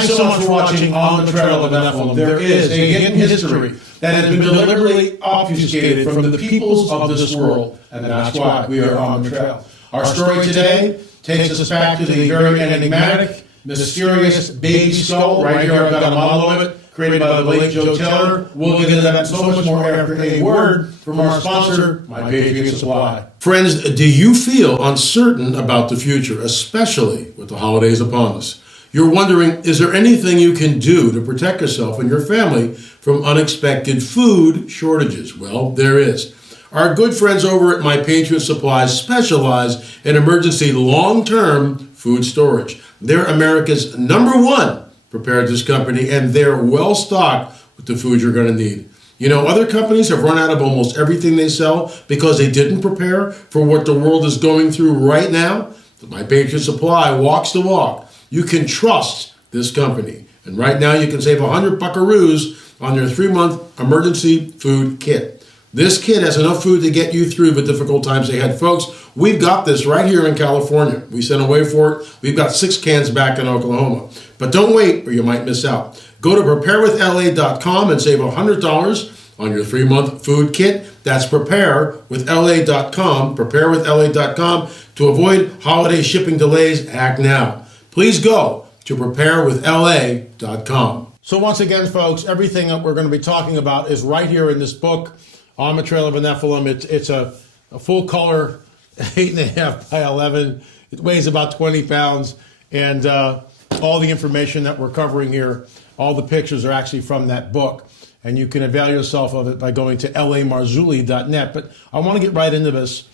Thanks so much for watching On the Trail of the Nephilim. There is a hidden history that has been deliberately obfuscated from the peoples of this world, and that's why we are on the trail. Our story today takes us back to the very enigmatic, mysterious baby skull. Right here I've got a model of it, created by the late Joe Taylor. We'll get into that and so much more after a word from our sponsor, My Bitchute Supply. Friends, do you feel uncertain about the future, especially with the holidays upon us? You're wondering, is there anything you can do to protect yourself and your family from unexpected food shortages? Well, there is. Our good friends over at My Bitchute Supply specialize in emergency long-term food storage. They're America's #1 preparedness company, and they're well-stocked with the food you're going to need. You know, other companies have run out of almost everything they sell because they didn't prepare for what the world is going through right now. My Bitchute Supply walks the walk. You can trust this company. And right now you can save 100 buckaroos on their 3-month emergency food kit. This kit has enough food to get you through the difficult times ahead. Folks, we've got this right here in California. We sent away for it. We've got 6 cans back in Oklahoma. But don't wait or you might miss out. Go to preparewithla.com and save $100 on your 3-month food kit. That's preparewithla.com, preparewithla.com. To avoid holiday shipping delays, act now. Please go to preparewithla.com. So once again, folks, everything that we're going to be talking about is right here in this book, On the Trail of the Nephilim. It's a full-color 8.5 by 11. It weighs about 20 pounds. And all the information that we're covering here, all the pictures are actually from that book. And you can avail yourself of it by going to lamarzulli.net. But I want to get right into this.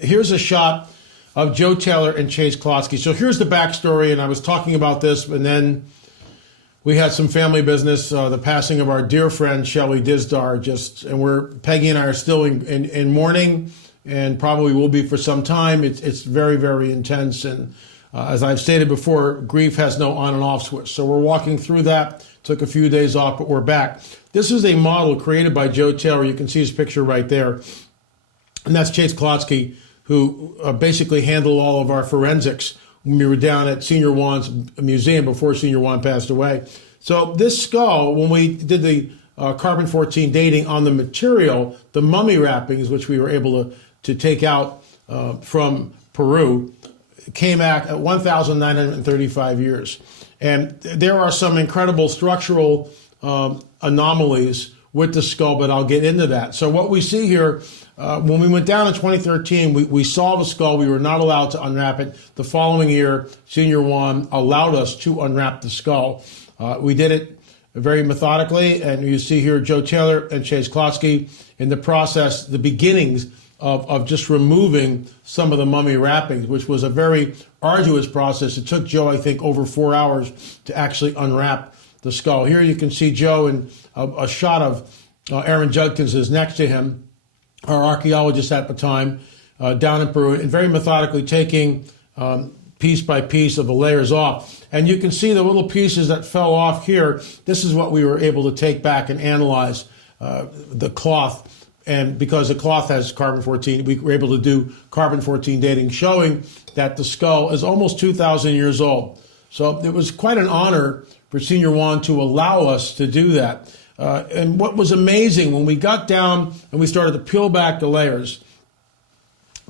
Here's a shot of Joe Taylor and Chase Klotsky. So here's the backstory, and I was talking about this, and then we had some family business, the passing of our dear friend Shelley Dizdar, and Peggy and I are still in mourning, and probably will be for some time. It's very, very intense, and as I've stated before, grief has no on and off switch. So we're walking through that. Took a few days off, but we're back. This is a model created by Joe Taylor. You can see his picture right there, and that's Chase Klotsky, who basically handled all of our forensics when we were down at Senior Juan's museum before Senior Juan passed away. So this skull, when we did the carbon-14 dating on the material, the mummy wrappings, which we were able to take out from Peru, came back at 1,935 years. And there are some incredible structural anomalies with the skull, but I'll get into that. So what we see here, when we went down in 2013, we saw the skull. We were not allowed to unwrap it. The following year, Senior Juan allowed us to unwrap the skull. We did it very methodically, and you see here Joe Taylor and Chase Klotsky in the process, the beginnings of just removing some of the mummy wrappings, which was a very arduous process. It took Joe, I think, over 4 hours to actually unwrap the skull. Here you can see Joe, and a shot of Aaron Judkins is next to him, our archaeologist at the time, down in Peru, and very methodically taking piece by piece of the layers off. And you can see the little pieces that fell off here. This is what we were able to take back and analyze the cloth. And because the cloth has carbon-14, we were able to do carbon-14 dating, showing that the skull is almost 2,000 years old. So it was quite an honor for Senior Juan to allow us to do that. And what was amazing, when we got down and we started to peel back the layers,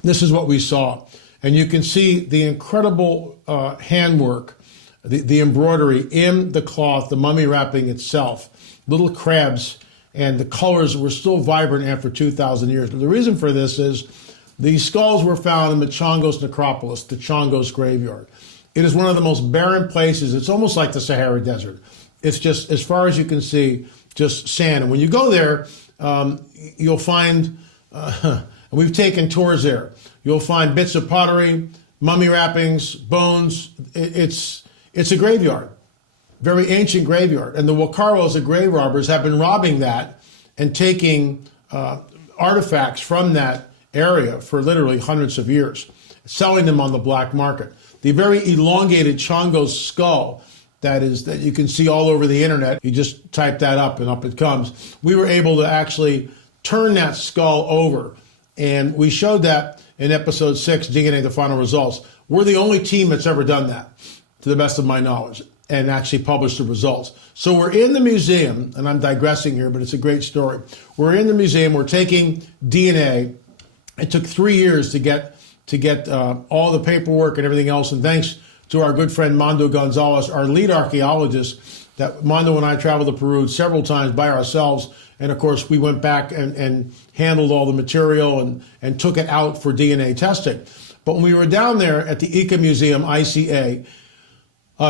this is what we saw. And you can see the incredible handwork, the embroidery in the cloth, the mummy wrapping itself, little crabs, and the colors were still vibrant after 2,000 years. But the reason for this is these skulls were found in the Chongos necropolis, the Chongos graveyard. It is one of the most barren places. It's almost like the Sahara Desert. It's just, as far as you can see, just sand. And when you go there, you'll find, and we've taken tours there, you'll find bits of pottery, mummy wrappings, bones. It's a graveyard. Very ancient graveyard. And the Wakaros, the grave robbers, have been robbing that and taking artifacts from that area for literally hundreds of years, selling them on the black market. The very elongated Chongos skull that you can see all over the internet, you just type that up and up it comes. We were able to actually turn that skull over, and we showed that in episode 6, DNA, the final results. We're the only team that's ever done that, to the best of my knowledge. and actually publish the results. So we're in the museum, and I'm digressing here, but it's a great story. We're in the museum, we're taking DNA. It took 3 years to get all the paperwork and everything else, and thanks to our good friend Mondo Gonzalez, our lead archaeologist, that Mondo and I traveled to Peru several times by ourselves, and of course we went back and handled all the material and took it out for DNA testing. But when we were down there at the ICA Museum, ICA,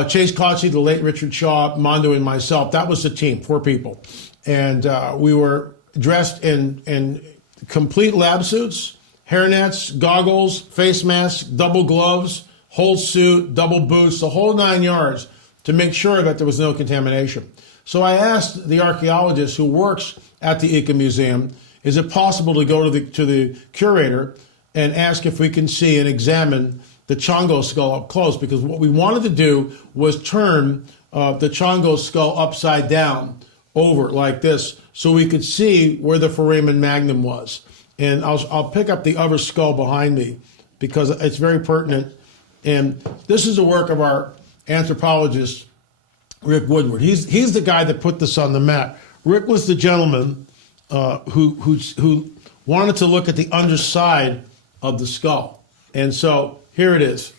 Chase Cauchy, the late Richard Shaw, Mondo, and myself, that was the team, 4 people. And we were dressed in complete lab suits, hairnets, goggles, face masks, double gloves, whole suit, double boots, the whole 9 yards to make sure that there was no contamination. So I asked the archaeologist who works at the ICA Museum, is it possible to go to the curator and ask if we can see and examine the Chongo skull up close, because what we wanted to do was turn the Chongo skull upside down over like this so we could see where the Foramen Magnum was. And I'll pick up the other skull behind me because it's very pertinent. And this is the work of our anthropologist, Rick Woodward. He's the guy that put this on the map. Rick was the gentleman who wanted to look at the underside of the skull. And so here it is.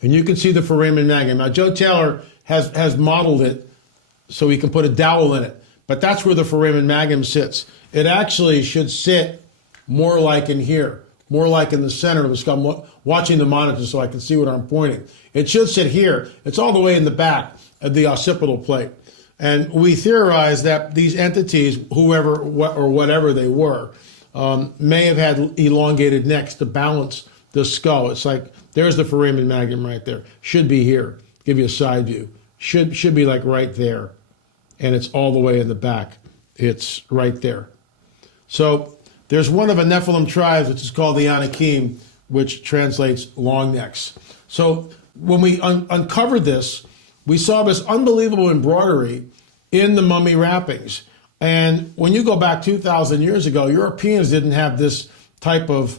And you can see the Foramen Magnum. Now, Joe Taylor has modeled it so he can put a dowel in it. But that's where the Foramen Magnum sits. It actually should sit more like in here, more like in the center of the skull. I'm watching the monitor so I can see what I'm pointing. It should sit here. It's all the way in the back of the occipital plate. And we theorize that these entities, whoever or whatever they were, may have had elongated necks to balance the skull. It's like, there's the Foramen Magnum right there. Should be here. Give you a side view. Should be like right there. And it's all the way in the back. It's right there. So there's one of the Nephilim tribes, which is called the Anakim, which translates long necks. So when we uncovered this, we saw this unbelievable embroidery in the mummy wrappings. And when you go back 2,000 years ago, Europeans didn't have this type of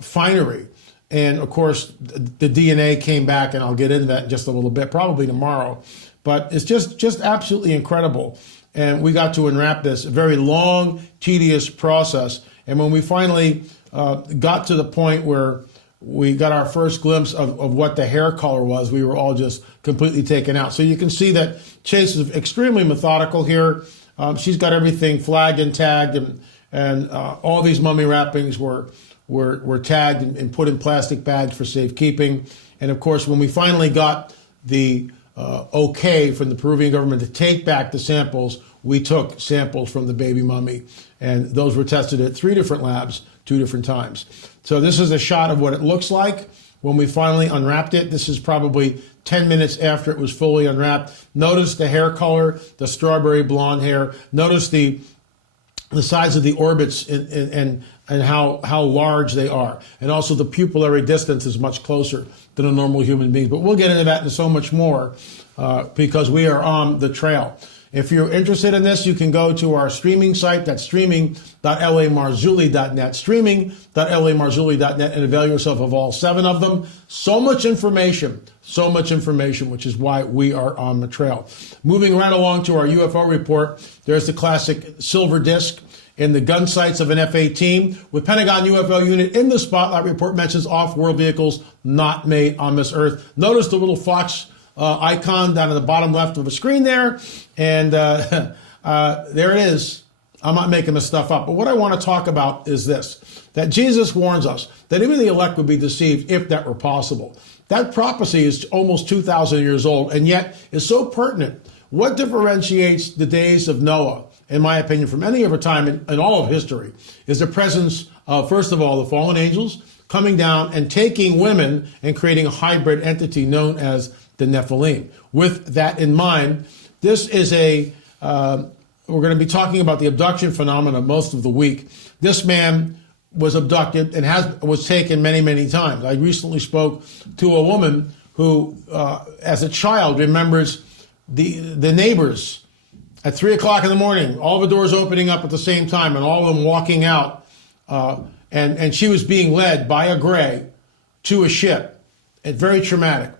finery. And of course, the DNA came back, and I'll get into that in just a little bit, probably tomorrow. But it's just absolutely incredible. And we got to unwrap this, a very long, tedious process. And when we finally got to the point where we got our first glimpse of what the hair color was, we were all just completely taken out. So you can see that Chase is extremely methodical here. She's got everything flagged and tagged, and all these mummy wrappings were tagged and put in plastic bags for safekeeping. And of course, when we finally got the okay from the Peruvian government to take back the samples, we took samples from the baby mummy, and those were tested at 3 different labs, 2 different times. So this is a shot of what it looks like when we finally unwrapped it. This is probably 10 minutes after it was fully unwrapped. Notice the hair color, the strawberry blonde hair. Notice the size of the orbits and how large they are. And also the pupillary distance is much closer than a normal human being. But we'll get into that and so much more because we are on the trail. If you're interested in this, you can go to our streaming site. That's streaming.lamarzulli.net, streaming.lamarzulli.net, and avail yourself of all 7 of them. So much information, which is why we are on the trail. Moving right along to our UFO report, there's the classic silver disc in the gun sights of an F-18 with Pentagon UFO unit in the spotlight. Report mentions off-world vehicles not made on this Earth. Notice the little fox icon down at the bottom left of the screen there. And there it is. I'm not making this stuff up. But what I want to talk about is this, that Jesus warns us that even the elect would be deceived if that were possible. That prophecy is almost 2,000 years old and yet is so pertinent. What differentiates the days of Noah, in my opinion, from any other time in all of history is the presence of, first of all, the fallen angels coming down and taking women and creating a hybrid entity known as the Nephilim. With that in mind, this is we're going to be talking about the abduction phenomena most of the week. This man was abducted and was taken many, many times. I recently spoke to a woman who, as a child, remembers the neighbors at 3 o'clock in the morning, all the doors opening up at the same time and all of them walking out. And she was being led by a gray to a ship. It's very traumatic.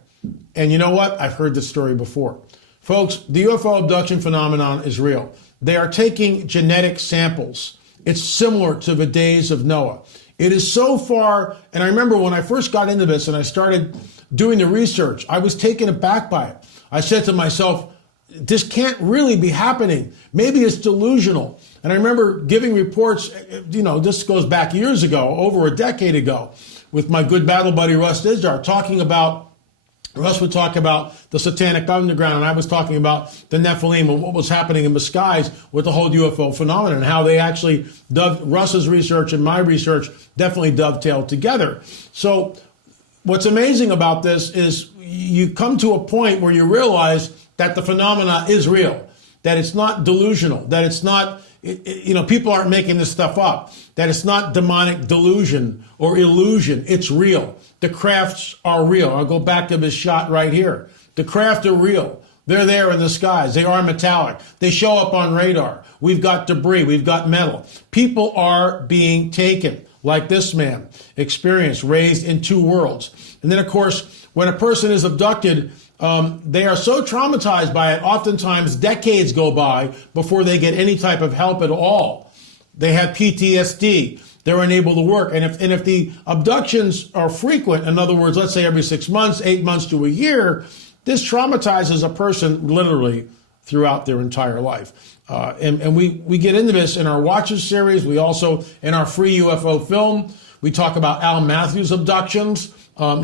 And you know what? I've heard this story before. Folks, the UFO abduction phenomenon is real. They are taking genetic samples. It's similar to the days of Noah. It is so far, and I remember when I first got into this and I started doing the research, I was taken aback by it. I said to myself, this can't really be happening. Maybe it's delusional. And I remember giving reports, this goes back years ago, over a decade ago, with my good battle buddy Russ Dizdar, Russ would talk about the satanic underground, and I was talking about the Nephilim and what was happening in the skies with the whole UFO phenomenon, and how they actually Russ's research and my research definitely dovetailed together. So what's amazing about this is you come to a point where you realize that the phenomena is real, that it's not delusional, that it's not, people aren't making this stuff up, that it's not demonic delusion or illusion. It's real. The crafts are real. I'll go back to this shot right here. The craft are real. They're there in the skies. They are metallic. They show up on radar. We've got debris. We've got metal. People are being taken, like this man experienced, raised in two worlds. And then, of course, when a person is abducted, they are so traumatized by it, oftentimes decades go by before they get any type of help at all. They have PTSD. They're unable to work. And if the abductions are frequent, in other words, let's say every 6 months, 8 months to a year, this traumatizes a person literally throughout their entire life. And we get into this in our Watches series. We also, in our free UFO film, we talk about Matthews Abductions.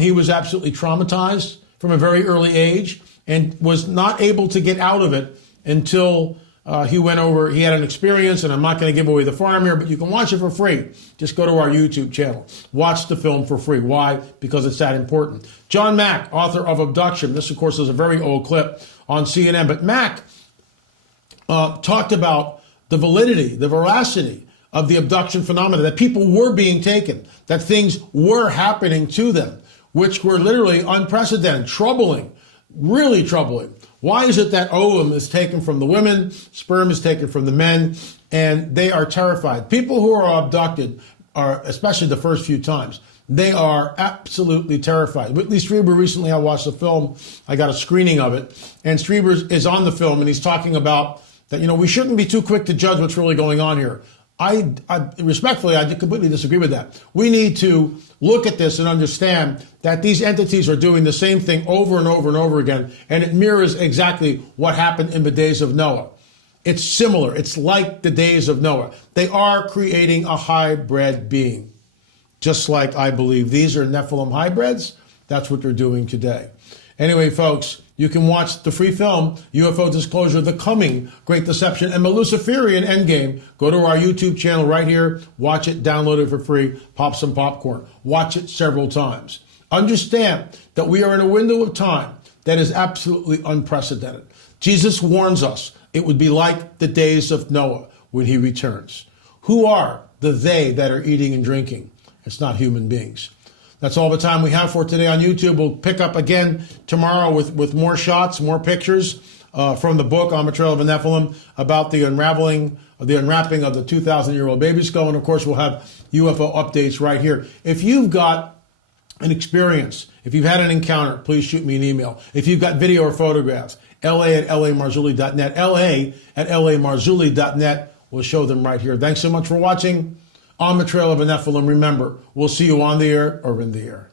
He was absolutely traumatized from a very early age and was not able to get out of it until he had an experience, and I'm not going to give away the farm here, but you can watch it for free. Just go to our YouTube channel. Watch the film for free. Why? Because it's that important. John Mack, author of Abduction. This, of course, is a very old clip on CNN, but Mack talked about the validity, the veracity of the abduction phenomena, that people were being taken, that things were happening to them, which were literally unprecedented, troubling, really troubling. Why is it that ovum is taken from the women, sperm is taken from the men, and they are terrified? People who are abducted are, especially the first few times, they are absolutely terrified. Whitley Strieber, recently I watched the film, I got a screening of it, and Strieber is on the film, and he's talking about that, we shouldn't be too quick to judge what's really going on here. I respectfully, I completely disagree with that. We need to look at this and understand that these entities are doing the same thing over and over and over again, and it mirrors exactly what happened in the days of Noah. It's similar. It's like the days of Noah. They are creating a hybrid being, just like I believe these are Nephilim hybrids. That's what they're doing today. Anyway, folks, you can watch the free film, UFO Disclosure, The Coming, Great Deception, and the Luciferian Endgame. Go to our YouTube channel right here. Watch it, download it for free, pop some popcorn. Watch it several times. Understand that we are in a window of time that is absolutely unprecedented. Jesus warns us it would be like the days of Noah when he returns. Who are the they that are eating and drinking? It's not human beings. That's all the time we have for today on YouTube. We'll pick up again tomorrow with more shots, more pictures from the book, On the Trail of the Nephilim, about the unrapping of the 2,000-year-old baby skull. And, of course, we'll have UFO updates right here. If you've got an experience, if you've had an encounter, please shoot me an email. If you've got video or photographs, la@lamarzulli.net, la@lamarzulli.net. We'll show them right here. Thanks so much for watching. On the Trail of the Nephilim. Remember, we'll see you on the air or in the air.